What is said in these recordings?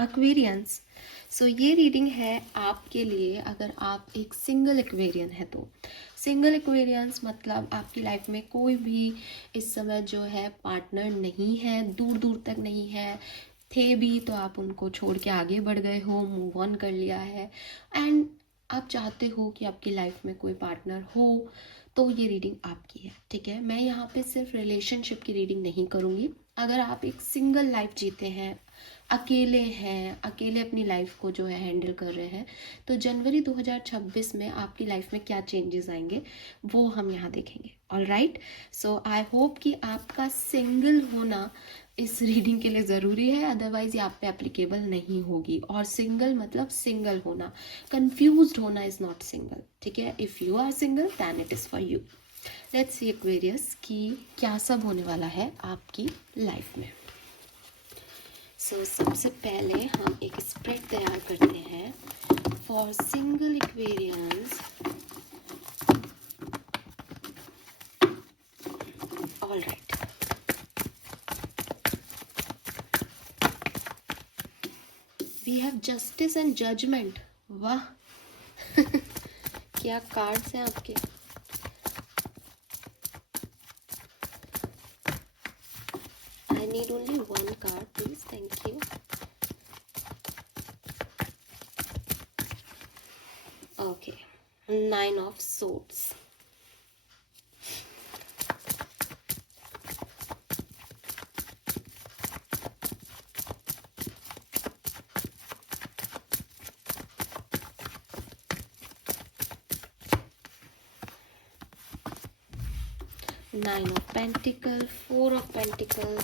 Aquarians. सो ये reading है आपके लिए अगर आप एक सिंगल एक्वेरियन है तो। सिंगल एक्वेरियंस मतलब आपकी लाइफ में कोई भी इस समय जो है पार्टनर नहीं है, दूर दूर तक नहीं है, थे भी तो आप उनको छोड़ के आगे बढ़ गए हो, मूव ऑन कर लिया है, एंड आप चाहते हो कि आपकी लाइफ में कोई पार्टनर हो, तो ये रीडिंग आपकी है। ठीक है, मैं यहाँ पे सिर्फ रिलेशनशिप की रीडिंग नहीं करूँगी। अगर आप एक सिंगल लाइफ जीते हैं, अकेले हैं, अकेले अपनी लाइफ को जो है हैंडल कर रहे हैं, तो जनवरी 2026 में आपकी लाइफ में क्या चेंजेस आएंगे वो हम यहाँ देखेंगे। All right, so I hope कि आपका सिंगल होना इस रीडिंग के लिए ज़रूरी है, अदरवाइज ये आप पे एप्लीकेबल नहीं होगी। और सिंगल मतलब सिंगल होना, कंफ्यूज्ड होना इज़ नॉट सिंगल। ठीक है, if you are single then it is for you. Let's see Aquarius कि क्या सब होने वाला है आपकी लाइफ में। सो सबसे पहले हम एक स्प्रेड तैयार करते हैं for single Aquarians. All right, we have justice and judgment. वाह क्या कार्ड्स हैं आपके। I need only one card please, thank you. Okay, 9 of swords। Nine of Pentacle, Four of Pentacle,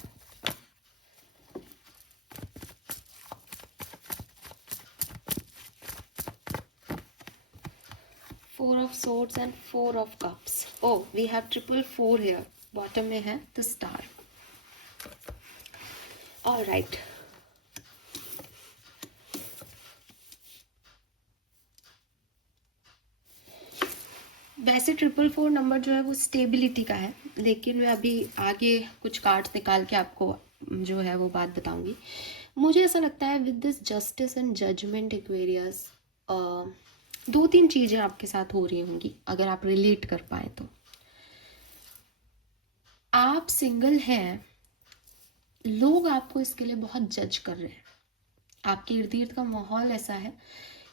Four of Swords and Four of Cups. Oh, we have triple four here. Bottom में है the star. All right. वैसे 444 number जो है वो stability का है, लेकिन मैं अभी आगे कुछ कार्ड्स निकाल के आपको जो है वो बात बताऊंगी। मुझे ऐसा लगता है with this justice and judgment Aquarius, 2-3 चीज़ें आपके साथ हो रही होंगी अगर आप रिलेट कर पाए तो। आप सिंगल हैं, लोग आपको इसके लिए बहुत जज कर रहे हैं। आपके इर्द गिर्द का माहौल ऐसा है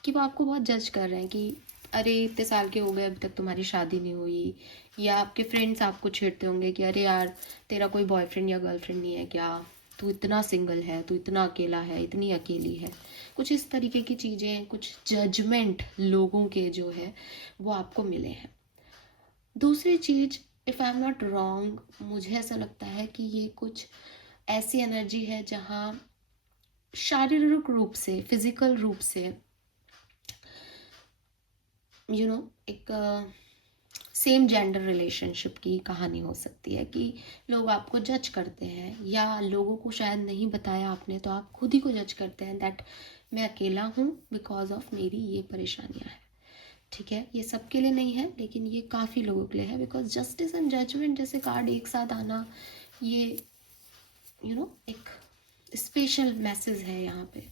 कि वो आपको बहुत जज कर रहे हैं कि अरे इतने साल के हो गए अभी तक तुम्हारी शादी नहीं हुई, या आपके फ्रेंड्स आपको छेड़ते होंगे कि अरे यार तेरा कोई बॉयफ्रेंड या गर्लफ्रेंड नहीं है क्या, तू इतना सिंगल है, तू इतना अकेला है, इतनी अकेली है। कुछ इस तरीके की चीज़ें, कुछ जजमेंट लोगों के जो है वो आपको मिले हैं। दूसरी चीज़, if I am not wrong, मुझे ऐसा लगता है कि ये कुछ ऐसी एनर्जी है जहाँ शारीरिक रूप से, फिजिकल रूप से एक सेम जेंडर रिलेशनशिप की कहानी हो सकती है कि लोग आपको जज करते हैं, या लोगों को शायद नहीं बताया आपने तो आप खुद ही को जज करते हैं दैट मैं अकेला हूँ बिकॉज ऑफ मेरी ये परेशानियाँ हैं। ठीक है, ये सबके लिए नहीं है लेकिन ये काफ़ी लोगों के लिए है, बिकॉज जस्टिस एंड जजमेंट जैसे कार्ड एक साथ आना, ये एक स्पेशल मैसेज है यहाँ पे।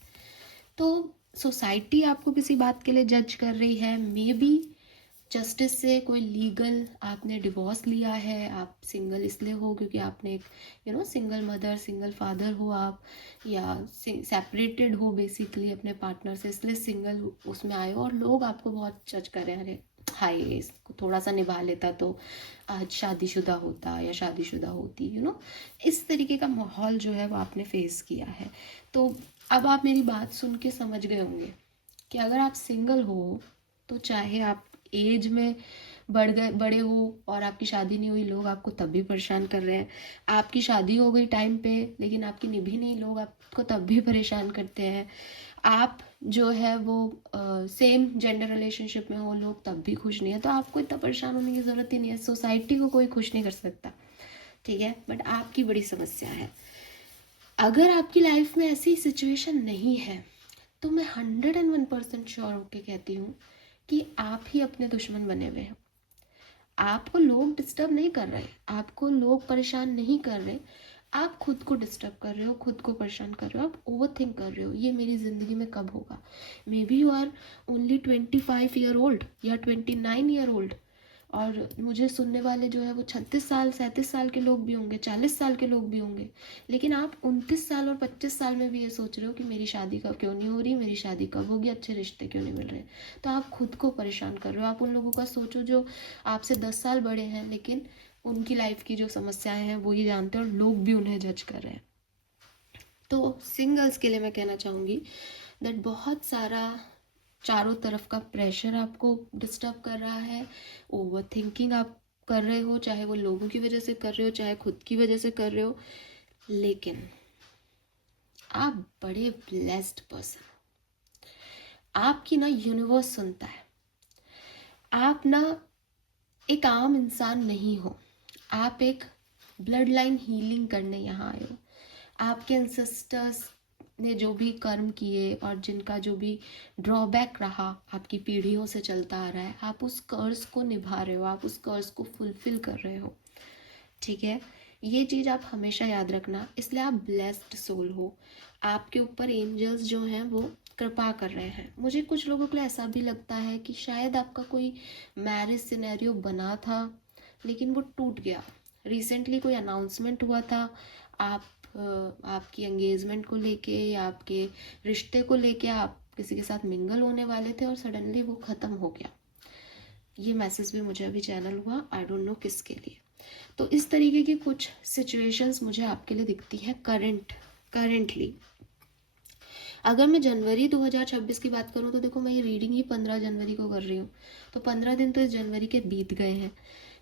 तो सोसाइटी आपको किसी बात के लिए जज कर रही है, मे बी जस्टिस से कोई लीगल आपने डिवोर्स लिया है, आप सिंगल इसलिए हो क्योंकि आपने एक सिंगल मदर, सिंगल फादर हो आप, या सेपरेटेड हो बेसिकली अपने पार्टनर से, इसलिए सिंगल उसमें आए हो और लोग आपको बहुत जज कर रहे हैं। अरे हाय, इसको थोड़ा सा निभा लेता तो आज शादीशुदा होता या शादीशुदा होती, इस तरीके का माहौल जो है वो आपने फेस किया है। तो अब आप मेरी बात सुन के समझ गए होंगे कि अगर आप सिंगल हो तो चाहे आप एज में बड़े हो और आपकी शादी नहीं हुई, लोग आपको तब भी परेशान कर रहे हैं। आपकी शादी हो गई टाइम पे लेकिन आपकी निभी नहीं, लोग आपको तब भी परेशान करते हैं। आप जो है वो सेम जेंडर रिलेशनशिप में हो, लोग तब भी खुश नहीं है। तो आपको इतना परेशान होने की ज़रूरत ही नहीं है, सोसाइटी को कोई खुश नहीं कर सकता। ठीक है, बट आपकी बड़ी समस्या है। अगर आपकी लाइफ में ऐसी सिचुएशन नहीं है तो मैं 101% श्योर होके कहती हूँ कि आप ही अपने दुश्मन बने हुए हैं। आपको लोग डिस्टर्ब नहीं कर रहे, आपको लोग परेशान नहीं कर रहे, आप खुद को डिस्टर्ब कर रहे हो, खुद को परेशान कर रहे हो, आप ओवर थिंक कर रहे हो ये मेरी ज़िंदगी में कब होगा। Maybe you are only 25 year old या 29 ईयर ओल्ड, और मुझे सुनने वाले जो है वो 36 साल 37 साल के लोग भी होंगे, 40 साल के लोग भी होंगे। लेकिन आप 29 साल और 25 साल में भी ये सोच रहे हो कि मेरी शादी कब क्यों नहीं हो रही, मेरी शादी कब होगी, अच्छे रिश्ते क्यों नहीं मिल रहे। तो आप खुद को परेशान कर रहे हो। आप उन लोगों का सोचो जो आपसे 10 साल बड़े हैं, लेकिन उनकी लाइफ की जो समस्याएं हैं वो ही जानते हैं और लोग भी उन्हें जज कर रहे हैं। तो सिंगल्स के लिए मैं कहना चाहूँगी दैट बहुत सारा चारों तरफ का प्रेशर आपको डिस्टर्ब कर रहा है, ओवर थिंकिंग आप कर रहे हो, चाहे वो लोगों की वजह से कर रहे हो, चाहे खुद की वजह से कर रहे हो। लेकिन आप बड़े ब्लेस्ड पर्सन, आपकी ना यूनिवर्स सुनता है। आप ना एक आम इंसान नहीं हो, आप एक ब्लड लाइन हीलिंग करने यहाँ आए हो। आपके एंसेस्टर्स ने जो भी कर्म किए और जिनका जो भी ड्रॉबैक रहा आपकी पीढ़ियों से चलता आ रहा है, आप उस कर्ज को निभा रहे हो, आप उस कर्ज को फुलफिल कर रहे हो। ठीक है, ये चीज़ आप हमेशा याद रखना। इसलिए आप ब्लेस्ड सोल हो। आपके ऊपर एंजल्स जो हैं वो कृपा कर रहे हैं। मुझे कुछ लोगों के लिए ऐसा भी लगता है कि शायद आपका कोई मैरिज सिनेरियो बना था लेकिन वो टूट गया। रिसेंटली कोई अनाउंसमेंट हुआ था आपकी एंगेजमेंट को लेके या आपके रिश्ते को लेके, आप किसी के साथ मिंगल होने वाले थे और सडनली वो ख़त्म हो गया। ये मैसेज भी मुझे अभी चैनल हुआ, आई डोंट नो किसके लिए। तो इस तरीके की कुछ सिचुएशंस मुझे आपके लिए दिखती है करेंटली। अगर मैं जनवरी 2026 की बात करूं तो देखो, मैं ये रीडिंग ही 15 जनवरी को कर रही हूँ, तो 15 दिन तो इस जनवरी के बीत गए हैं।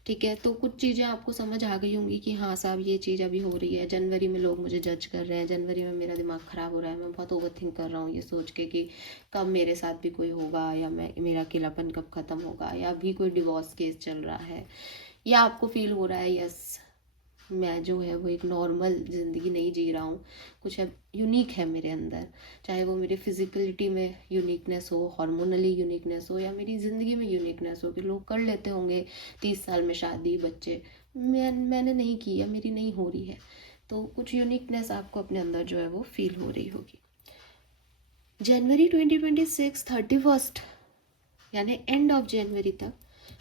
ठीक है, तो कुछ चीज़ें आपको समझ आ गई होंगी कि हाँ साहब ये चीज़ अभी हो रही है। जनवरी में लोग मुझे जज कर रहे हैं, जनवरी में मेरा दिमाग ख़राब हो रहा है, मैं बहुत ओवर थिंक कर रहा हूँ ये सोच के कि कब मेरे साथ भी कोई होगा, या मेरा अकेलापन कब ख़त्म होगा, या अभी कोई डिवोर्स केस चल रहा है, या आपको फील हो रहा है यस मैं जो है वो एक नॉर्मल ज़िंदगी नहीं जी रहा हूँ, कुछ है यूनिक है मेरे अंदर, चाहे वो मेरी फिजिकलिटी में यूनिकनेस हो, हार्मोनली यूनिकनेस हो, या मेरी ज़िंदगी में यूनिकनेस हो कि लोग कर लेते होंगे 30 साल में शादी, बच्चे, मैंने नहीं की या मेरी नहीं हो रही है। तो कुछ यूनिकनेस आपको अपने अंदर जो है वो फील हो रही होगी। जनवरी 2026 31 यानी एंड ऑफ जनवरी तक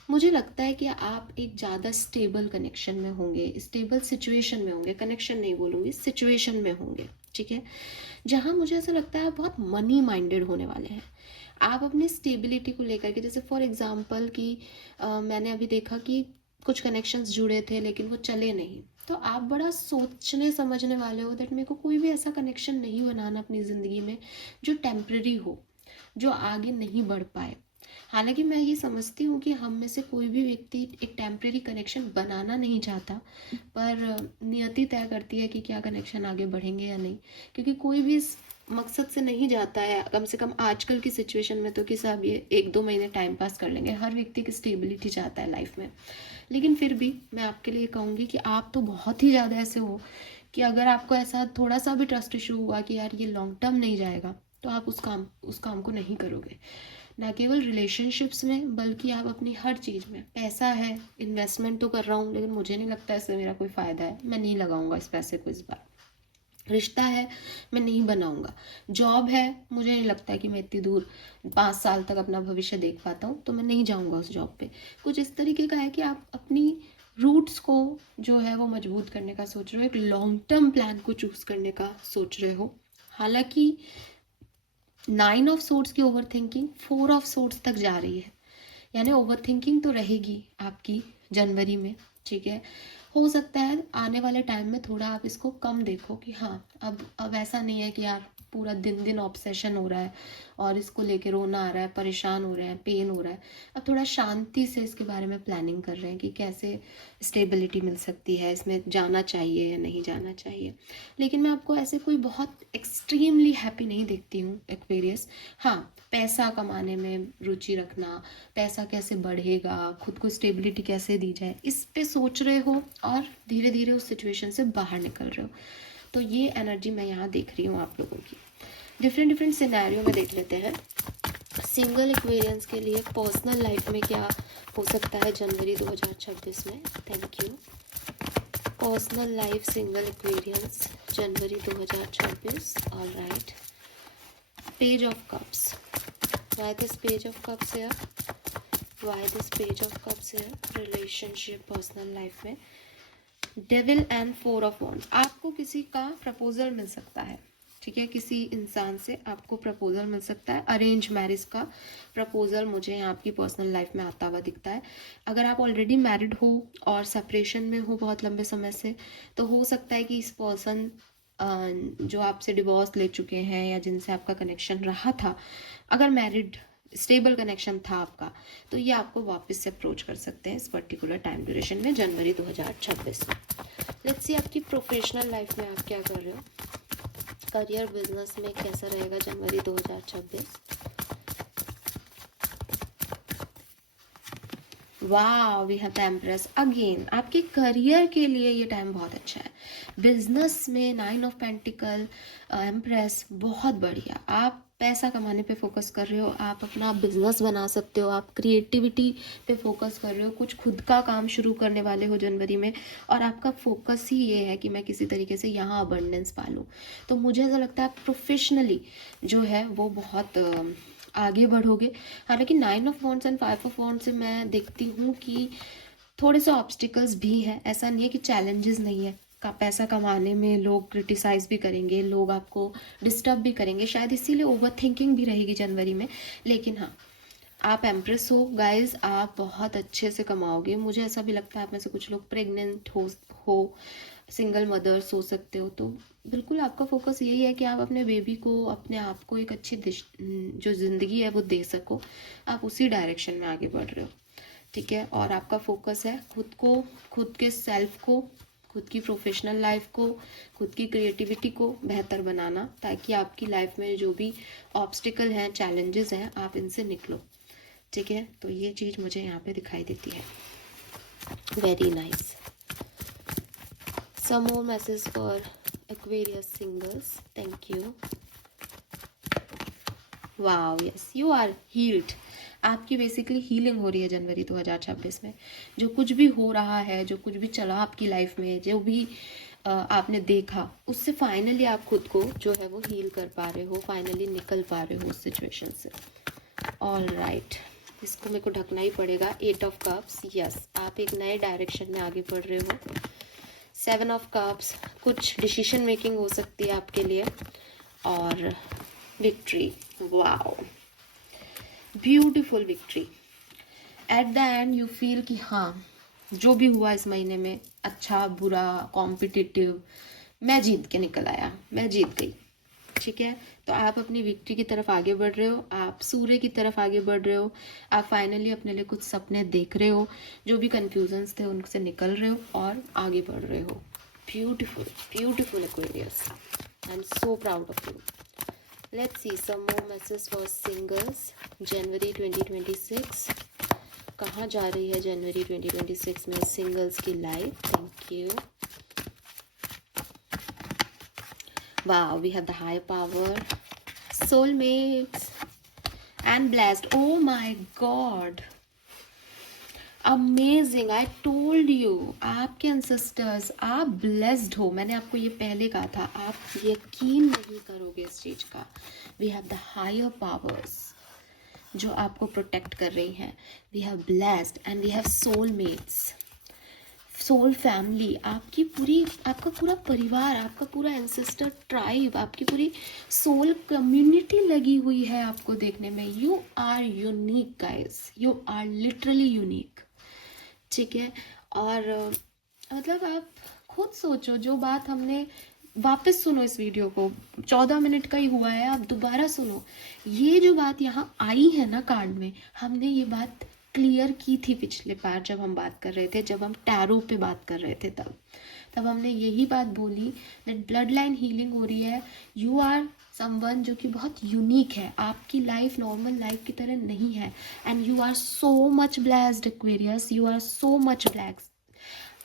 मुझे लगता है कि आप एक ज़्यादा स्टेबल कनेक्शन में होंगे, स्टेबल सिचुएशन में होंगे, कनेक्शन नहीं बोलूँगी, सिचुएशन में होंगे। ठीक है, जहाँ मुझे ऐसा लगता है बहुत मनी माइंडेड होने वाले हैं आप अपनी स्टेबिलिटी को लेकर के। जैसे फॉर एग्जांपल कि मैंने अभी देखा कि कुछ कनेक्शंस जुड़े थे लेकिन वो चले नहीं, तो आप बड़ा सोचने समझने वाले हो दैट मेरे को कोई भी ऐसा कनेक्शन नहीं बनाना अपनी ज़िंदगी में जो टेम्प्रेरी हो, जो आगे नहीं बढ़ पाए। हालांकि मैं ये समझती हूँ कि हम में से कोई भी व्यक्ति एक टेम्प्रेरी कनेक्शन बनाना नहीं चाहता, पर नियति तय करती है कि क्या कनेक्शन आगे बढ़ेंगे या नहीं, क्योंकि कोई भी इस मकसद से नहीं जाता है। कम से कम आजकल की सिचुएशन में तो कि साहब ये 1-2 महीने टाइम पास कर लेंगे, हर व्यक्ति की स्टेबिलिटी चाहता है लाइफ में। लेकिन फिर भी मैं आपके लिए कहूँगी कि आप तो बहुत ही ज़्यादा ऐसे हो कि अगर आपको ऐसा थोड़ा सा भी ट्रस्ट इशू हुआ कि यार ये लॉन्ग टर्म नहीं जाएगा, तो आप उस काम को नहीं करोगे। ना केवल रिलेशनशिप्स में बल्कि आप अपनी हर चीज़ में। पैसा है, इन्वेस्टमेंट तो कर रहा हूँ लेकिन मुझे नहीं लगता इससे मेरा कोई फ़ायदा है, मैं नहीं लगाऊंगा इस पैसे को इस बार। रिश्ता है, मैं नहीं बनाऊंगा। जॉब है, मुझे नहीं लगता है कि मैं इतनी दूर 5 साल तक अपना भविष्य देख पाता हूँ, तो मैं नहीं जाऊंगा उस जॉब पे। कुछ इस तरीके का है कि आप अपनी रूट्स को जो है वो मजबूत करने का सोच रहे हो, एक लॉन्ग टर्म प्लान को चूज करने का सोच रहे हो। हालांकि 9 ऑफ सोर्ट्स की ओवर थिंकिंग 4 ऑफ सोर्ट्स तक जा रही है, यानी ओवर थिंकिंग तो रहेगी आपकी जनवरी में। ठीक है, हो सकता है आने वाले टाइम में थोड़ा आप इसको कम देखो कि हाँ अब ऐसा नहीं है कि यार पूरा दिन ऑब्सेशन हो रहा है और इसको लेके रोना आ रहा है, परेशान हो रहे हैं, पेन हो रहा है। अब थोड़ा शांति से इसके बारे में प्लानिंग कर रहे हैं कि कैसे स्टेबिलिटी मिल सकती है, इसमें जाना चाहिए या नहीं जाना चाहिए। लेकिन मैं आपको ऐसे कोई बहुत एक्सट्रीमली हैप्पी नहीं देखती हूँ एक्वेरियस। हाँ, पैसा कमाने में रुचि रखना, पैसा कैसे बढ़ेगा, खुद को स्टेबिलिटी कैसे दी जाए, इस पे सोच रहे हो और धीरे धीरे उस सिचुएशन से बाहर निकल रहे हो। तो ये एनर्जी मैं यहाँ देख रही हूँ आप लोगों की। डिफरेंट सिनेरियो में देख लेते हैं। सिंगल एक्वेरियंस के लिए पर्सनल लाइफ में क्या हो सकता है जनवरी 2026 में। Thank you. Personal life single Aquarians January 2026. All right. Page of cups. Why this page of cups है? Why this page of cups है? रिलेशनशिप पर्सनल लाइफ में डेविल एंड 4 ऑफ वॉन्ड्स. आपको किसी का प्रपोजल मिल सकता है, ठीक है, किसी इंसान से आपको प्रपोजल मिल सकता है. अरेंज मैरिज का प्रपोजल मुझे यहाँ आपकी पर्सनल लाइफ में आता हुआ दिखता है. अगर आप ऑलरेडी मैरिड हो और सेपरेशन में हो बहुत लंबे समय से, तो हो सकता है कि इस पर्सन जो आपसे डिवोर्स ले चुके हैं या जिनसे आपका कनेक्शन रहा था, अगर मैरिड स्टेबल कनेक्शन था आपका, तो ये आपको वापस से अप्रोच कर सकते हैं इस पर्टिकुलर टाइम ड्यूरेशन में जनवरी 2026 में. लेट्स सी आपकी प्रोफेशनल लाइफ में आप क्या कर रहे हो. करियर बिजनेस में कैसा रहेगा जनवरी 2026. वाह, we have the empress again. आपके करियर के लिए ये टाइम बहुत अच्छा है. बिजनेस में 9 ऑफ पेंटिकल, एम्प्रेस, बहुत बढ़िया. आप पैसा कमाने पे फोकस कर रहे हो, आप अपना बिजनेस बना सकते हो, आप क्रिएटिविटी पे फोकस कर रहे हो, कुछ खुद का काम शुरू करने वाले हो जनवरी में, और आपका फोकस ही ये है कि मैं किसी तरीके से यहाँ अबंडेंस पालूँ. तो मुझे ऐसा लगता है प्रोफेशनली जो है वो बहुत आगे बढ़ोगे. हालांकि 9 of wands and 5 of wands से मैं देखती हूँ कि थोड़े से ऑब्स्टिकल्स भी हैं. ऐसा नहीं है कि चैलेंजेस नहीं है. का पैसा कमाने में लोग क्रिटिसाइज भी करेंगे, लोग आपको डिस्टर्ब भी करेंगे, शायद इसीलिए ओवर थिंकिंग भी रहेगी जनवरी में. लेकिन हाँ, आप एम्प्रेस हो गाइज, आप बहुत अच्छे से कमाओगे. मुझे ऐसा भी लगता है आप में से कुछ लोग प्रेग्नेंट हो सिंगल मदर्स हो सकते हो, तो बिल्कुल आपका फोकस यही है कि आप अपने बेबी को, अपने आप को एक अच्छी जो ज़िंदगी है वो दे सको. आप उसी डायरेक्शन में आगे बढ़ रहे हो, ठीक है. और आपका फोकस है खुद को, खुद के सेल्फ को, खुद की प्रोफेशनल लाइफ को, खुद की क्रिएटिविटी को बेहतर बनाना, ताकि आपकी लाइफ में जो भी ऑब्स्टिकल हैं, चैलेंजेस हैं, आप इनसे निकलो, ठीक है. तो ये चीज़ मुझे यहाँ पे दिखाई देती है. Very nice. Some more message for Aquarius singles. Thank you. Wow, yes, you are healed. आपकी बेसिकली हीलिंग हो रही है जनवरी 2026 में. जो कुछ भी हो रहा है, जो कुछ भी चला आपकी लाइफ में, जो भी आपने देखा, उससे फाइनली आप खुद को जो है वो हील कर पा रहे हो, फाइनली निकल पा रहे हो उस सिचुएशन से. ऑल राइट, इसको मेरे को ढकना ही पड़ेगा. 8 ऑफ कप्स. यस, आप एक नए डायरेक्शन में आगे बढ़ रहे हो. 7 ऑफ कप्स, कुछ डिसीजन मेकिंग हो सकती है आपके लिए. और victory. Wow, beautiful victory. At the end you feel कि हाँ, जो भी हुआ इस महीने में, अच्छा बुरा कॉम्पिटिटिव, मैं जीत के निकल आया, मैं जीत गई, ठीक है. तो आप अपनी विक्ट्री की तरफ आगे बढ़ रहे हो, आप सूर्य की तरफ आगे बढ़ रहे हो, आप फाइनली अपने लिए कुछ सपने देख रहे हो, जो भी कन्फ्यूजन्स थे उनसे निकल रहे हो और आगे बढ़ रहे हो. Beautiful, beautiful Aquarius. I am so proud of you. Let's see some more messages for singles जनवरी 2026. कहाँ जा रही है जनवरी 2026 में सिंगल्स की life. Thank you. Wow, we have the high power, soulmates and blessed. Oh my God, amazing. I told you, आपके ancestors, आप blessed हो. मैंने आपको ये पहले कहा था, आप यकीन नहीं करोगे इस चीज़ का. We have the higher powers जो आपको प्रोटेक्ट कर रही हैं. We have blessed and we have soulmates, soul family. आपका पूरा परिवार, आपका पूरा एंसेस्टर ट्राइब, आपकी पूरी सोल कम्युनिटी लगी हुई है आपको देखने में. You are unique guys, you are literally unique, ठीक है. और मतलब आप खुद सोचो, जो बात हमने, वापस सुनो इस वीडियो को, 14 मिनट का ही हुआ है, आप दोबारा सुनो. ये जो बात यहाँ आई है ना कार्ड में, हमने ये बात क्लियर की थी पिछले बार जब हम बात कर रहे थे, जब हम टैरो पे बात कर रहे थे, तब हमने यही बात बोली दैट ब्लड लाइन हीलिंग हो रही है. यू आर समवन जो कि बहुत यूनिक है. आपकी लाइफ नॉर्मल लाइफ की तरह नहीं है. And you are so much blessed Aquarius, you are so much blessed.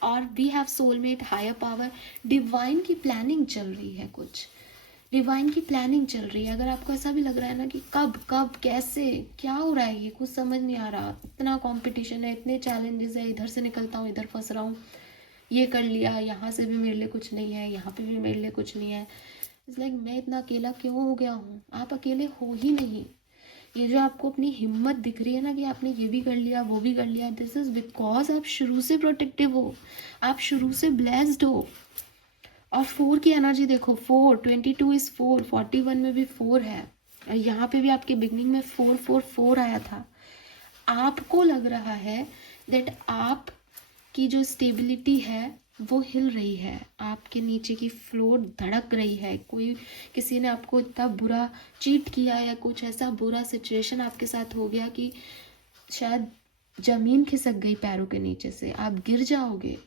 और we have soulmate, higher power, divine की प्लानिंग चल रही है. कुछ डिवाइन की प्लानिंग चल रही है. अगर आपको ऐसा भी लग रहा है ना कि कब कैसे क्या हो रहा है, ये कुछ समझ नहीं आ रहा, इतना कंपटीशन है, इतने चैलेंजेस है, इधर से निकलता हूँ, इधर फंस रहा हूँ, ये कर लिया, यहाँ से भी मेरे लिए कुछ नहीं है, यहाँ पे भी मेरे लिए कुछ नहीं है। इट्स लाइक मैं इतना अकेला क्यों हो गया हूँ? आप अकेले हो ही नहीं। ये जो आपको अपनी हिम्मत दिख रही है ना कि आपने ये भी कर लिया वो भी कर लिया, दिस इज बिकॉज आप शुरू से प्रोटेक्टिव हो, आप शुरू से ब्लेस्ड हो। और 4 की एनर्जी देखो, 4, 22 इज 4, 41 में भी 4 है, और यहाँ पे भी आपके बिगनिंग में 4 4 4 आया था। आपको लग रहा है दैट आप की जो स्टेबिलिटी है वो हिल रही है, आपके नीचे की फ्लोर धड़क रही है, कोई किसी ने आपको इतना बुरा चीट किया या कुछ ऐसा बुरा सिचुएशन आपके साथ हो गया कि शायद जमीन खिसक गई पैरों के नीचे से, आप गिर जाओगे,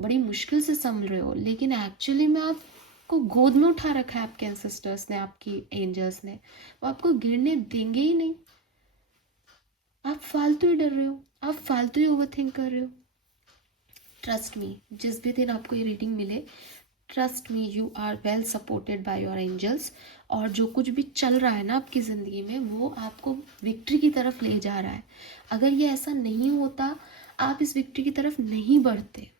बड़ी मुश्किल से संभल रहे हो, लेकिन एक्चुअली में आपको गोद में उठा रखा है आपके एंसेस्टर्स ने, आपकी एंजल्स ने, वो आपको गिरने देंगे ही नहीं। आप फालतू ही डर रहे हो, आप फालतू ही ओवरथिंक कर रहे हो। ट्रस्ट मी, जिस भी दिन आपको ये रीडिंग मिले, trust me, you are well supported by your angels. और जो कुछ भी चल रहा है ना आपकी ज़िंदगी में, वो आपको विक्ट्री की तरफ ले जा रहा है। अगर ये ऐसा नहीं होता, आप इस विक्ट्री की तरफ नहीं बढ़ते।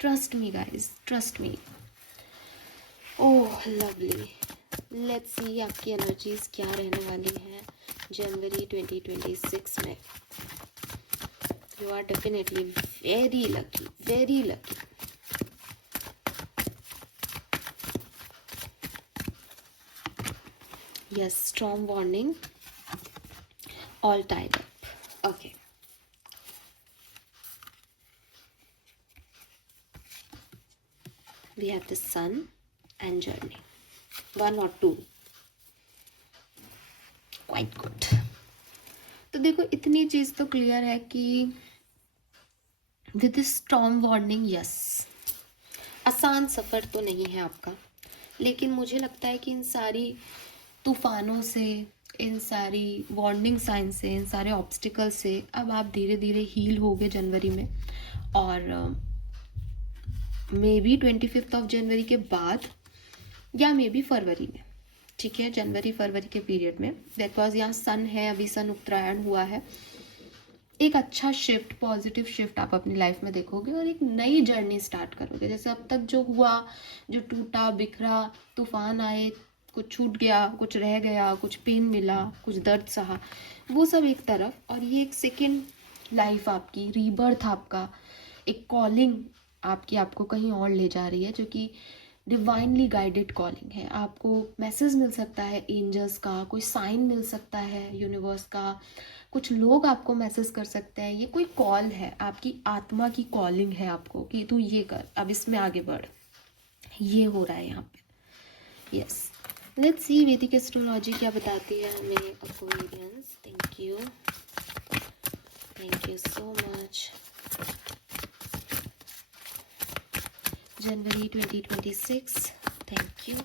Trust me guys, trust me. Oh lovely, let's see आपकी एनर्जीज क्या रहने वाली हैं जनवरी 2026 में। You are definitely very lucky, very lucky. Yes, storm warning, all tied up. Okay. We have the sun and journey. 1 or 2. Quite good. तो देखो, इतनी चीज़ तो क्लियर है कि विद स्टॉर्म वार्निंग, यस, आसान सफ़र तो नहीं है आपका, लेकिन मुझे लगता है कि इन सारी तूफानों से, इन सारी वार्निंग साइन से, इन सारे ऑब्स्टिकल से अब आप धीरे धीरे हील होगे जनवरी में। और मे बी 25 ऑफ जनवरी के बाद या मे बी फरवरी में, ठीक है, जनवरी फरवरी के पीरियड में, बिकॉज यहाँ सन है, अभी सन उत्तरायण हुआ है, एक अच्छा शिफ्ट, पॉजिटिव शिफ्ट आप अपनी लाइफ में देखोगे और एक नई जर्नी स्टार्ट करोगे। जैसे अब तक जो हुआ, जो टूटा बिखरा, तूफान आए, कुछ छूट गया, कुछ रह गया, कुछ पेन मिला, कुछ दर्द सहा, वो सब एक तरफ, और ये एक सेकेंड लाइफ आपकी, रीबर्थ आपका, एक कॉलिंग आपकी आपको कहीं और ले जा रही है, जो कि डिवाइनली गाइडेड कॉलिंग है। आपको मैसेज मिल सकता है एंजल्स का, कोई साइन मिल सकता है यूनिवर्स का, कुछ लोग आपको मैसेज कर सकते हैं। ये कोई कॉल है, आपकी आत्मा की कॉलिंग है आपको कि तू ये कर, अब इसमें आगे बढ़, ये हो रहा है यहाँ पे। यस, लेट्स सी वैदिक एस्ट्रोलॉजी क्या बताती है हमें Aquarians. Thank you so much. January 2026, thank you.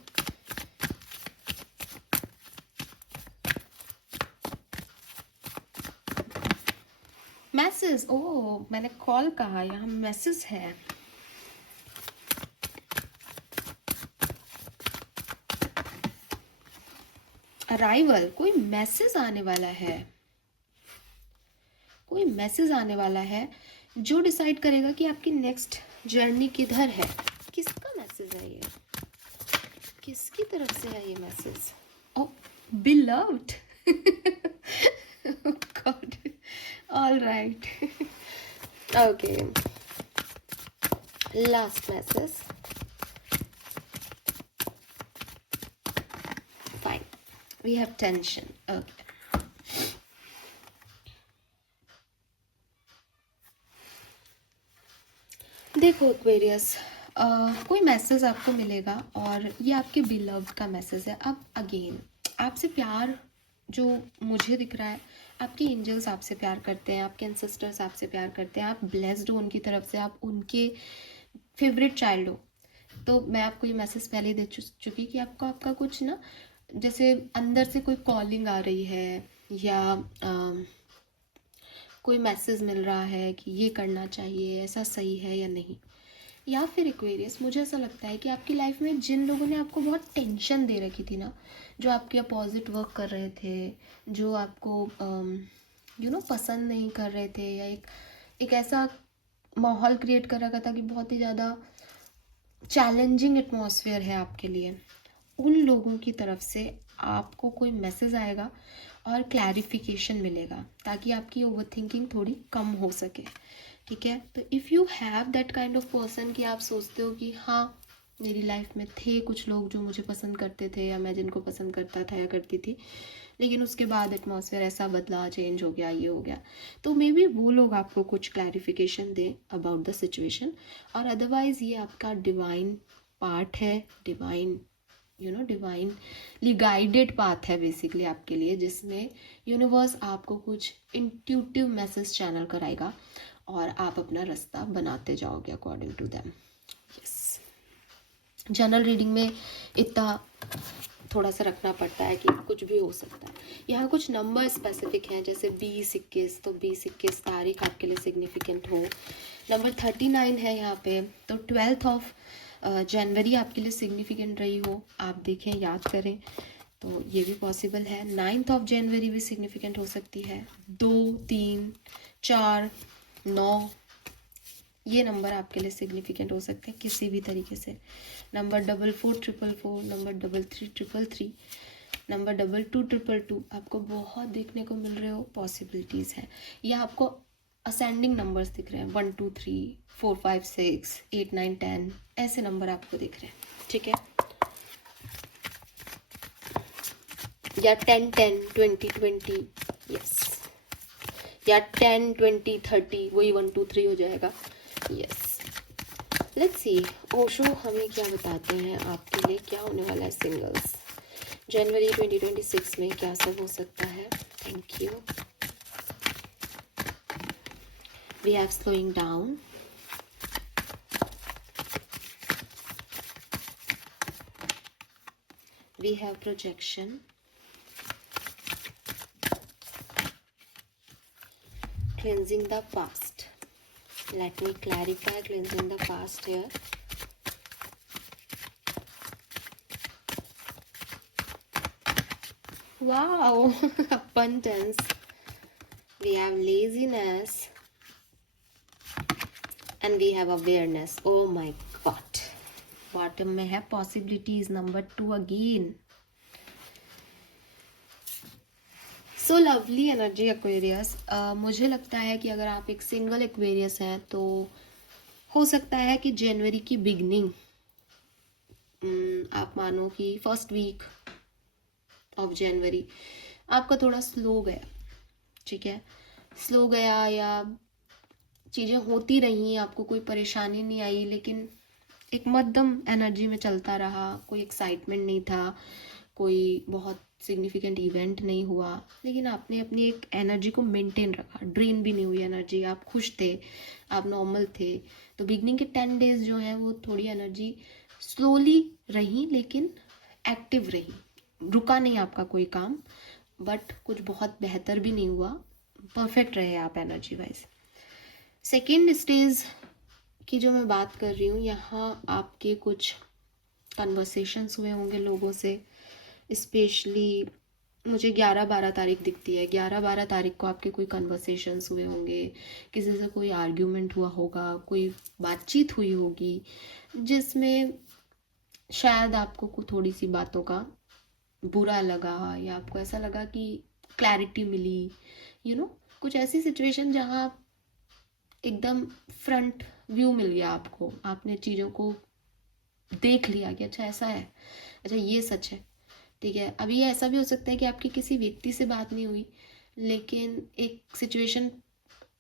Message, oh मैंने कॉल कहा, यहाँ मैसेज है। अराइवल, कोई मैसेज आने वाला है, कोई मैसेज आने वाला है जो डिसाइड करेगा कि आपकी नेक्स्ट जर्नी किधर है। किसका मैसेज है ये, किसकी तरफ से है ये message? Oh beloved, God, all right, okay, last message, fine, we have tension, okay. देखो एक्वेरियस, कोई मैसेज आपको मिलेगा और ये आपके बिलव्ड का मैसेज है। अब अगेन आपसे प्यार जो मुझे दिख रहा है, आपके एंजल्स आपसे प्यार करते हैं, आपके एंसेस्टर्स आपसे प्यार करते हैं, आप ब्लेस्ड हो उनकी तरफ से, आप उनके फेवरेट चाइल्ड हो। तो मैं आपको ये मैसेज पहले ही दे चुकी कि आपको आपका कुछ ना, जैसे अंदर से कोई कॉलिंग आ रही है, या कोई मैसेज मिल रहा है कि ये करना चाहिए, ऐसा सही है या नहीं। या फिर एक्वेरियस, मुझे ऐसा लगता है कि आपकी लाइफ में जिन लोगों ने आपको बहुत टेंशन दे रखी थी ना, जो आपके अपोजिट वर्क कर रहे थे, जो आपको पसंद नहीं कर रहे थे, या एक ऐसा माहौल क्रिएट कर रखा था कि बहुत ही ज़्यादा चैलेंजिंग एटमॉस्फेयर है आपके लिए, उन लोगों की तरफ से आपको कोई मैसेज आएगा और क्लैरिफिकेशन मिलेगा, ताकि आपकी ओवर थिंकिंग थोड़ी कम हो सके। ठीक है, तो if you have that kind of person कि आप सोचते हो कि हाँ मेरी लाइफ में थे कुछ लोग जो मुझे पसंद करते थे या मैं जिनको पसंद करता था या करती थी, लेकिन उसके बाद एटमॉस्फेयर ऐसा बदला, चेंज हो गया, ये हो गया, तो मे बी वो लोग आपको कुछ क्लैरिफिकेशन दें अबाउट द सिचुएशन। और अदरवाइज़ ये आपका डिवाइन पार्ट है, डिवाइन डिवाइनली गाइडेड पाथ है बेसिकली आपके लिए, जिसमें यूनिवर्स आपको कुछ इंट्यूटिव मैसेज चैनल कराएगा और आप अपना रास्ता बनाते जाओगे according to them. Yes, general reading में इतना थोड़ा सा रखना पड़ता है कि कुछ भी हो सकता है। यहाँ कुछ नंबर स्पेसिफिक हैं, जैसे 20-21, तो 20-21 तारीख आपके लिए सिग्निफिकेंट हो। नंबर 39 है यहाँ पे, तो 12 जनवरी आपके लिए सिग्निफिकेंट रही हो, आप देखें, याद करें, तो ये भी पॉसिबल है। 9 जनवरी भी सिग्निफिकेंट हो सकती है। 2, 3, 4, 9, ये नंबर आपके लिए सिग्निफिकेंट हो सकते हैं किसी भी तरीके से। नंबर 4444, नंबर 3333, नंबर 2222 आपको बहुत देखने को मिल रहे हो, पॉसिबिलिटीज़ हैं। या आपको असेंडिंग नंबर्स दिख रहे हैं, 1 2 3 4 5 6 8 9 10, ऐसे नंबर आपको दिख रहे हैं। ठीक है, या 10 10 20 20, यस, या 10 20 30, वही 1 2 3 हो जाएगा। यस, लेट्स सी ओशो हमें क्या बताते हैं आपके लिए, क्या होने वाला है सिंगल्स जनवरी 2026 में, क्या सब हो सकता है। Thank you. We have slowing down, we have projection, cleansing the past. Let me clarify cleansing the past here. Wow, abundance. We have laziness and we have awareness. Oh my god. Bottom में है possibilities number 2 again. So lovely energy Aquarius. मुझे लगता है कि अगर आप एक single Aquarius हैं तो हो सकता है कि जनवरी की बिगनिंग, आप मानो कि फर्स्ट वीक ऑफ जनवरी आपका थोड़ा स्लो गया। ठीक है, स्लो गया या चीज़ें होती रही, आपको कोई परेशानी नहीं आई, लेकिन एक मध्यम एनर्जी में चलता रहा, कोई एक्साइटमेंट नहीं था, कोई बहुत सिग्निफिकेंट इवेंट नहीं हुआ, लेकिन आपने अपनी एक एनर्जी को मेंटेन रखा, ड्रेन भी नहीं हुई एनर्जी, आप खुश थे, आप नॉर्मल थे। तो बिगनिंग के 10 डेज जो हैं वो थोड़ी एनर्जी स्लोली रही, लेकिन एक्टिव रही, रुका नहीं आपका कोई काम, बट कुछ बहुत बेहतर भी नहीं हुआ, परफेक्ट रहे आप एनर्जी वाइज। सेकेंड स्टेज की जो मैं बात कर रही हूँ, यहाँ आपके कुछ कन्वर्सेशंस हुए होंगे लोगों से, स्पेशली मुझे 11-12 तारीख दिखती है। 11-12 तारीख को आपके कोई कन्वर्सेशंस हुए होंगे, किसी से कोई आर्ग्यूमेंट हुआ होगा, कोई बातचीत हुई होगी जिसमें शायद आपको थोड़ी सी बातों का बुरा लगा या आपको ऐसा लगा कि क्लैरिटी मिली, कुछ ऐसी सिचुएशन जहाँ एकदम फ्रंट व्यू मिल गया आपको, आपने चीज़ों को देख लिया कि अच्छा ऐसा है, अच्छा ये सच है। ठीक है, अभी ऐसा भी हो सकता है कि आपकी किसी व्यक्ति से बात नहीं हुई, लेकिन एक सिचुएशन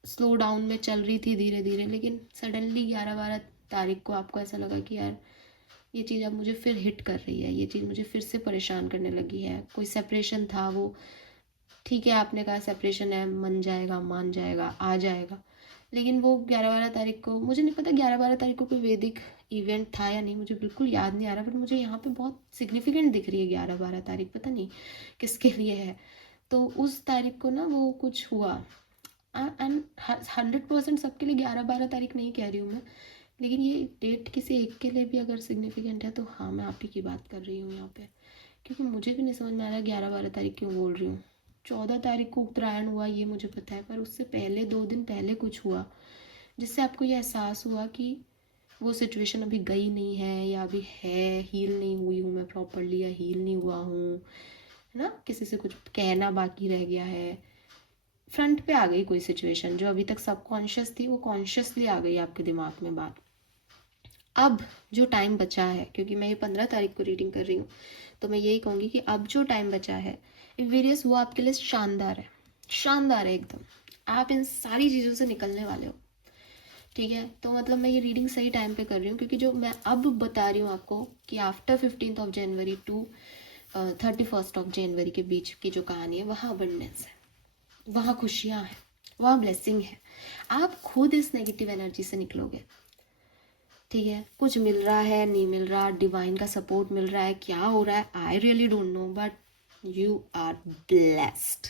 स्लो डाउन में चल रही थी धीरे धीरे, लेकिन सडनली 11-12 तारीख को आपको ऐसा लगा कि यार ये चीज़ अब मुझे फिर हिट कर रही है, ये चीज़ मुझे फिर से परेशान करने लगी है। कोई सेपरेशन था, वो ठीक है, आपने कहा सेपरेशन है, मन जाएगा, मान जाएगा, आ जाएगा, लेकिन वो 11-12 तारीख को, मुझे नहीं पता 11-12 तारीख को कोई वैदिक इवेंट था या नहीं, मुझे बिल्कुल याद नहीं आ रहा, बट मुझे यहाँ पे बहुत सिग्निफिकेंट दिख रही है 11-12 तारीख, पता नहीं किसके लिए है। तो उस तारीख को ना वो कुछ हुआ, एंड 100% सबके लिए 11-12 तारीख नहीं कह रही हूँ मैं, लेकिन ये डेट किसी एक के लिए भी अगर सिग्निफिकेंट है तो हाँ, मैं आप ही की बात कर रही हूँ यहाँ पे, क्योंकि मुझे भी नहीं समझ में आ रहा 11-12 तारीख क्यों बोल रही हूँ। 14 तारीख को उत्तरायण हुआ ये मुझे पता है, पर उससे पहले 2 दिन पहले कुछ हुआ जिससे आपको ये एहसास हुआ कि वो सिचुएशन अभी गई नहीं है या अभी है, हील नहीं हुई हूँ मैं प्रॉपरली, या हील नहीं हुआ हूँ, है ना, किसी से कुछ कहना बाकी रह गया है, फ्रंट पे आ गई कोई सिचुएशन जो अभी तक सबकॉन्शियस थी, वो कॉन्शियसली आ गई आपके दिमाग में बात। अब जो टाइम बचा है, क्योंकि मैं ये 15 तारीख को रीडिंग कर रही हूँ, तो मैं यही कहूँगी कि अब जो टाइम बचा है वेरियस, वो आपके लिए शानदार है, शानदार है एकदम। आप इन सारी चीज़ों से निकलने वाले हो, ठीक है। तो मतलब मैं ये रीडिंग सही टाइम पे कर रही हूँ, क्योंकि जो मैं अब बता रही हूँ आपको कि आफ्टर 15 जनवरी टू 31 जनवरी के बीच की जो कहानी है, वहाँ अबंडेंस है, वहाँ खुशियाँ हैं, वहाँ ब्लेसिंग है। आप खुद इस नेगेटिव एनर्जी से निकलोगे, ठीक है। कुछ मिल रहा है, नहीं मिल रहा, डिवाइन का सपोर्ट मिल रहा है, क्या हो रहा है, I really don't know, but you are blessed.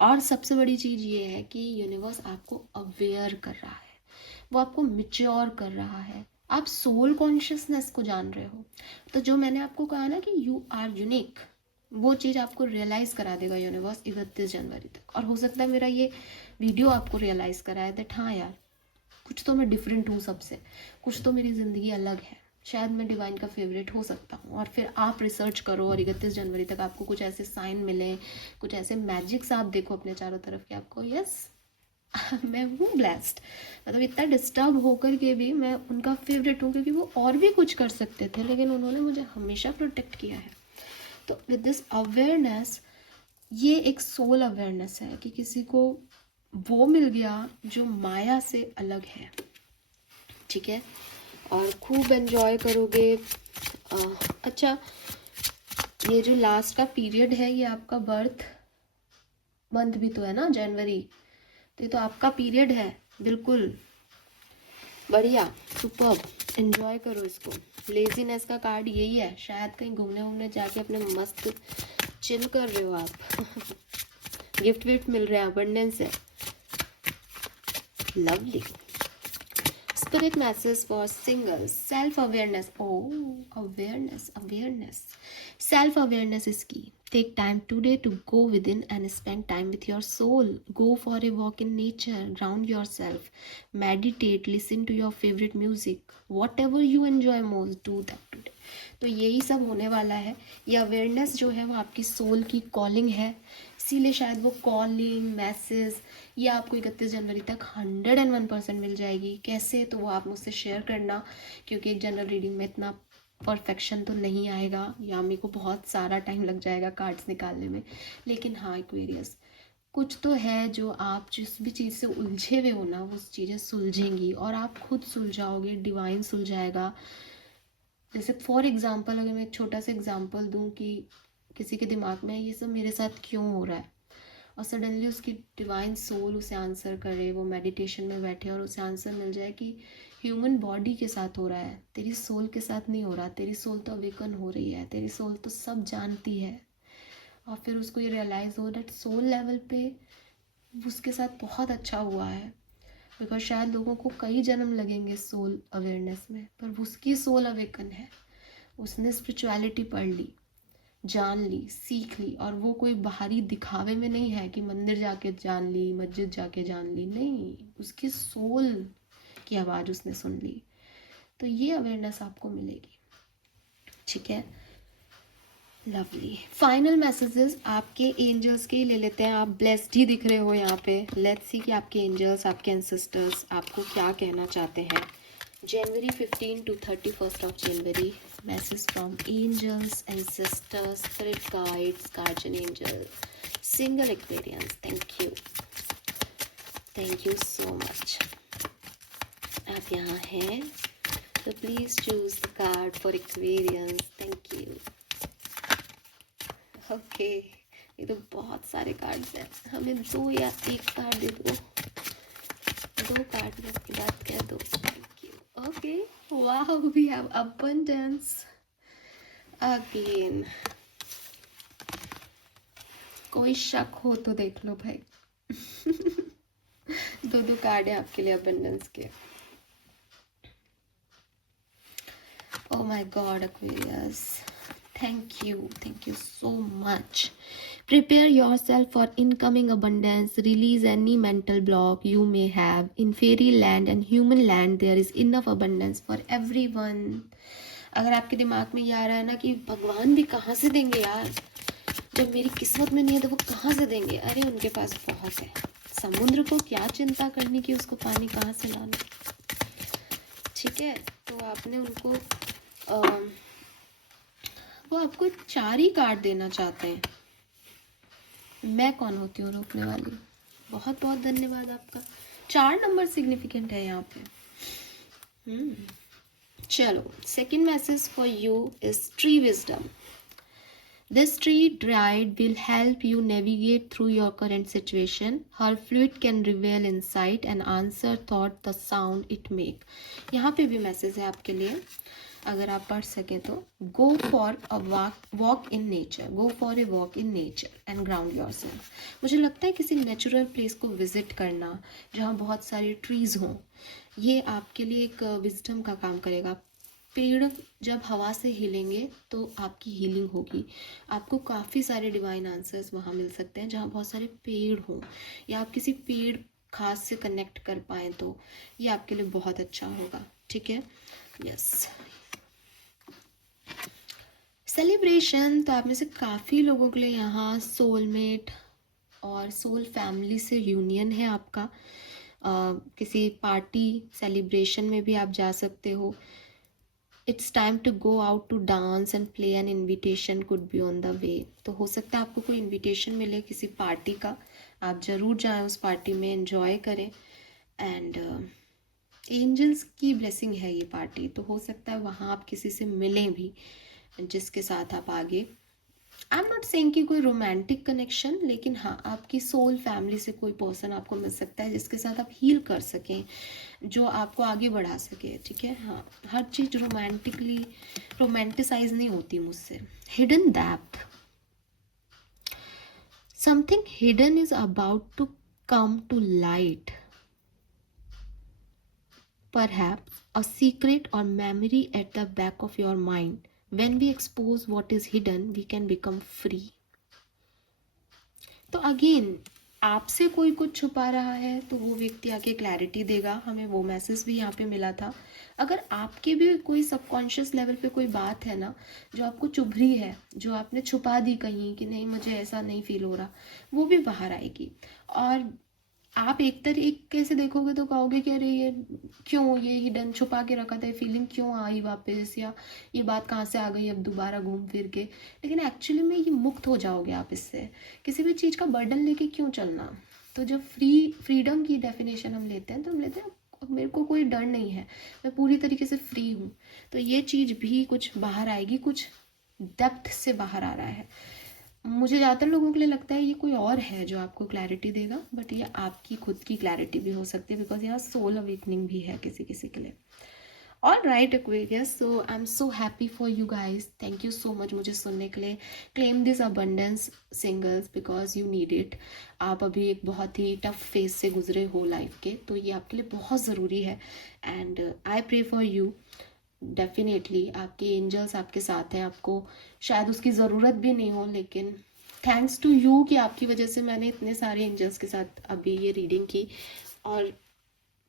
और सबसे बड़ी चीज़ ये है कि यूनिवर्स आपको अवेयर कर रहा है, वो आपको मिच्योर कर रहा है, आप सोल कॉन्शियसनेस को जान रहे हो। तो जो मैंने आपको कहा ना कि यू आर यूनिक, वो चीज़ आपको रियलाइज़ करा देगा यूनिवर्स 31 जनवरी तक। और हो सकता है मेरा ये वीडियो आपको रियलाइज़ कराए दैट हाँ यार, कुछ तो मैं डिफरेंट हूँ सबसे, कुछ तो मेरी ज़िंदगी अलग है, शायद मैं डिवाइन का फेवरेट हो सकता हूँ। और फिर आप रिसर्च करो और 31 जनवरी तक आपको कुछ ऐसे साइन मिले, कुछ ऐसे मैजिक्स आप देखो अपने चारों तरफ कि आपको यस मैं हूँ ब्लेस्ड। मतलब इतना डिस्टर्ब होकर के भी मैं उनका फेवरेट हूँ, क्योंकि वो और भी कुछ कर सकते थे, लेकिन उन्होंने मुझे हमेशा प्रोटेक्ट किया है। तो विद दिस अवेयरनेस, ये एक सोल अवेयरनेस है कि किसी को वो मिल गया जो माया से अलग है, ठीक है। और खूब एंजॉय करोगे। अच्छा, ये जो लास्ट का पीरियड है, ये आपका बर्थ मंथ भी तो है ना, जनवरी, तो ये तो आपका पीरियड है, बिल्कुल बढ़िया, सुपर्ब, एंजॉय करो इसको। लेजीनेस का कार्ड यही है, शायद कहीं घूमने वूमने जाके अपने मस्त चिल कर रहे हो आप गिफ्ट विफ्ट मिल रहे हैं, अबंडेंस है, lovely. Spirit message for singles, self-awareness. Oh, awareness. Self-awareness is key. Take time today to go within and spend time with your soul. Go for a walk in nature, ground yourself, meditate, listen to your favorite music. Whatever you enjoy most, do that today. तो यही सब होने वाला है। ये awareness जो है वो आपकी सोल की कॉलिंग है, इसीलिए शायद वो कॉलिंग मैसेज ये आपको 31 जनवरी तक 101% मिल जाएगी। कैसे, तो वो आप मुझसे शेयर करना, क्योंकि एक जनरल रीडिंग में इतना परफेक्शन तो नहीं आएगा, या मेरे को बहुत सारा टाइम लग जाएगा कार्ड्स निकालने में। लेकिन हाँ, एक्वेरियस, कुछ तो है जो आप जिस भी चीज़ से उलझे हुए हो ना, वो चीज़ें सुलझेंगी और आप खुद सुलझाओगे, डिवाइन सुलझाएगा। जैसे फॉर एग्जांपल, अगर मैं एक छोटा सा एग्जांपल दूं कि किसी के दिमाग में ये सब मेरे साथ क्यों हो रहा है, और सडनली उसकी डिवाइन सोल उसे आंसर करे, वो मेडिटेशन में बैठे और उसे आंसर मिल जाए कि ह्यूमन बॉडी के साथ हो रहा है, तेरी सोल के साथ नहीं हो रहा, तेरी सोल तो अवेकन हो रही है, तेरी सोल तो सब जानती है। और फिर उसको ये रियलाइज़ हो दैट सोल लेवल पे उसके साथ बहुत अच्छा हुआ है, बिकॉज शायद लोगों को कई जन्म लगेंगे सोल अवेयरनेस में, पर उसकी सोल अवेकन है, उसने स्पिरिचुअलिटी पढ़ ली, जान ली, सीख ली, और वो कोई बाहरी दिखावे में नहीं है कि मंदिर जाके जान ली, मस्जिद जाके जान ली, नहीं, उसकी सोल की आवाज़ उसने सुन ली। तो ये अवेयरनेस आपको मिलेगी, ठीक है, लवली। फाइनल मैसेजेस आपके एंजल्स के ही ले लेते हैं। आप ब्लेस्ड ही दिख रहे हो यहाँ पे, लेट्स सी कि आपके एंजल्स, आपके एंसेस्टर्स आपको क्या कहना चाहते हैं। January 15 to 31st of January, message from angels, ancestors, spirit guides, guardian angel, single Aquarians. Thank you so much. आप यहाँ हैं, तो please choose the card for Aquarians. Thank you. Okay, ये तो बहुत सारे कार्ड्स हैं, हमें 2 या 1 कार्ड दे दो, 2 कार्ड में की बात कह दो। Okay, wow, we have abundance again. कोई शक हो तो देख लो भाई 2 कार्ड है आपके लिए abundance के। Oh my God, Aquarius, Thank you so much. Prepare yourself for incoming abundance. Release any mental block you may have. In fairyland and human land, there is enough abundance for everyone. अगर आपके दिमाग में ये आ रहा है ना कि भगवान भी कहाँ से देंगे यार, जब मेरी किस्मत में नहीं है तो वो कहाँ से देंगे, अरे उनके पास बहुत है। समुद्र को क्या चिंता करनी कि उसको पानी कहाँ से लाना, ठीक है। तो आपने उनको वो आपको 4 ही कार्ड देना चाहते हैं। मैं कौन होती हूँ रोकने वाली। बहुत बहुत धन्यवाद आपका। 4 नंबर सिग्निफिकेंट है यहाँ पे। चलो, second message for you is tree wisdom. This tree guide will help you navigate through your current situation. Her fluid can reveal insight and answer thought the sound it make. यहाँ पे भी message है आपके लिए, अगर आप पढ़ सकें तो। Go for a walk in nature. Go for a walk in nature and ground yourself. मुझे लगता है किसी नेचुरल प्लेस को विजिट करना जहाँ बहुत सारे ट्रीज हों, ये आपके लिए एक विजडम का काम करेगा। पेड़ जब हवा से हिलेंगे तो आपकी हीलिंग होगी। आपको काफ़ी सारे डिवाइन आंसर्स वहाँ मिल सकते हैं जहाँ बहुत सारे पेड़ हों, या आप किसी पेड़ खास से कनेक्ट कर पाएँ तो ये आपके लिए बहुत अच्छा होगा, ठीक है। यस, सेलिब्रेशन, तो आप में से काफ़ी लोगों के लिए यहाँ सोलमेट और सोल फैमिली से यूनियन है आपका। किसी पार्टी सेलिब्रेशन में भी आप जा सकते हो। It's time to go out to dance and play, an invitation could be on the way. तो हो सकता है आपको कोई इन्विटेशन मिले किसी पार्टी का, आप ज़रूर जाएं उस पार्टी में, एंजॉय करें। एंड एंजल्स की ब्लेसिंग है ये पार्टी, तो हो सकता है वहाँ आप किसी से मिलें भी जिसके साथ आप आगे, आई एम नॉट सेइंग कि कोई रोमांटिक कनेक्शन, लेकिन हाँ आपकी सोल फैमिली से कोई पर्सन आपको मिल सकता है जिसके साथ आप हील कर सकें, जो आपको आगे बढ़ा सके, ठीक है। हाँ, हर चीज़ रोमांटिसाइज नहीं होती मुझसे। Hidden depth, something hidden is about to come to light, perhaps a secret or memory at the back of your mind. When we expose what is hidden, we can become free. तो again आपसे कोई कुछ छुपा रहा है तो वो व्यक्ति आके क्लैरिटी देगा, हमें वो मैसेज भी यहाँ पे मिला था। अगर आपके भी कोई सबकॉन्शियस लेवल पे कोई बात है ना जो आपको चुभ रही है, जो आपने छुपा दी कहीं कि नहीं मुझे ऐसा नहीं फील हो रहा, वो भी बाहर आएगी। और आप एक कैसे देखोगे तो कहोगे कि अरे ये क्यों, ये हिडन छुपा के रखा था, ये फीलिंग क्यों आई वापस, या ये बात कहाँ से आ गई अब दोबारा घूम फिर के। लेकिन एक्चुअली में ये मुक्त हो जाओगे आप इससे। किसी भी चीज़ का बर्डन लेके क्यों चलना। तो जब फ्रीडम की डेफिनेशन हम लेते हैं तो हम लेते हैं मेरे को कोई डर नहीं है, मैं पूरी तरीके से फ्री हूँ। तो ये चीज़ भी कुछ बाहर आएगी, कुछ डेप्थ से बाहर आ रहा है। मुझे ज़्यादातर लोगों के लिए लगता है ये कोई और है जो आपको क्लैरिटी देगा, बट ये आपकी खुद की क्लैरिटी भी हो सकती है, बिकॉज यहाँ सोल अवेकनिंग भी है किसी किसी के लिए। All right Aquarius, so I am so happy for you guys, thank you so much मुझे सुनने के लिए। Claim this abundance singles because you need it. आप अभी एक बहुत ही टफ फेज से गुजरे हो लाइफ के, तो ये आपके लिए बहुत ज़रूरी है। And I pray for you, definitely आपके एंजल्स आपके साथ हैं। आपको शायद उसकी ज़रूरत भी नहीं हो, लेकिन थैंक्स टू यू कि आपकी वजह से मैंने इतने सारे एंजल्स के साथ अभी ये रीडिंग की। और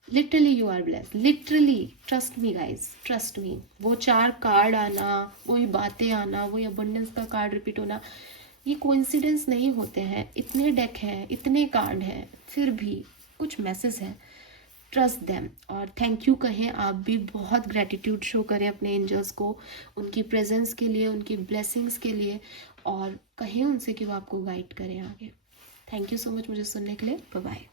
literally you are blessed, literally trust me guys, trust me. वो 4 कार्ड आना, वही बातें आना, वही अबंडेंस का कार्ड रिपीट होना, ये कोइंसिडेंस नहीं होते हैं। इतने डेक हैं, इतने कार्ड हैं, फिर भी कुछ मैसेज हैं। Trust them. और थैंक यू कहें आप भी, बहुत ग्रेटिट्यूड शो करें अपने एंजल्स को, उनकी प्रेजेंस के लिए, उनकी ब्लेसिंग्स के लिए, और कहें उनसे कि वो आपको गाइड करें आगे। थैंक यू सो मच मुझे सुनने के लिए। Bye bye.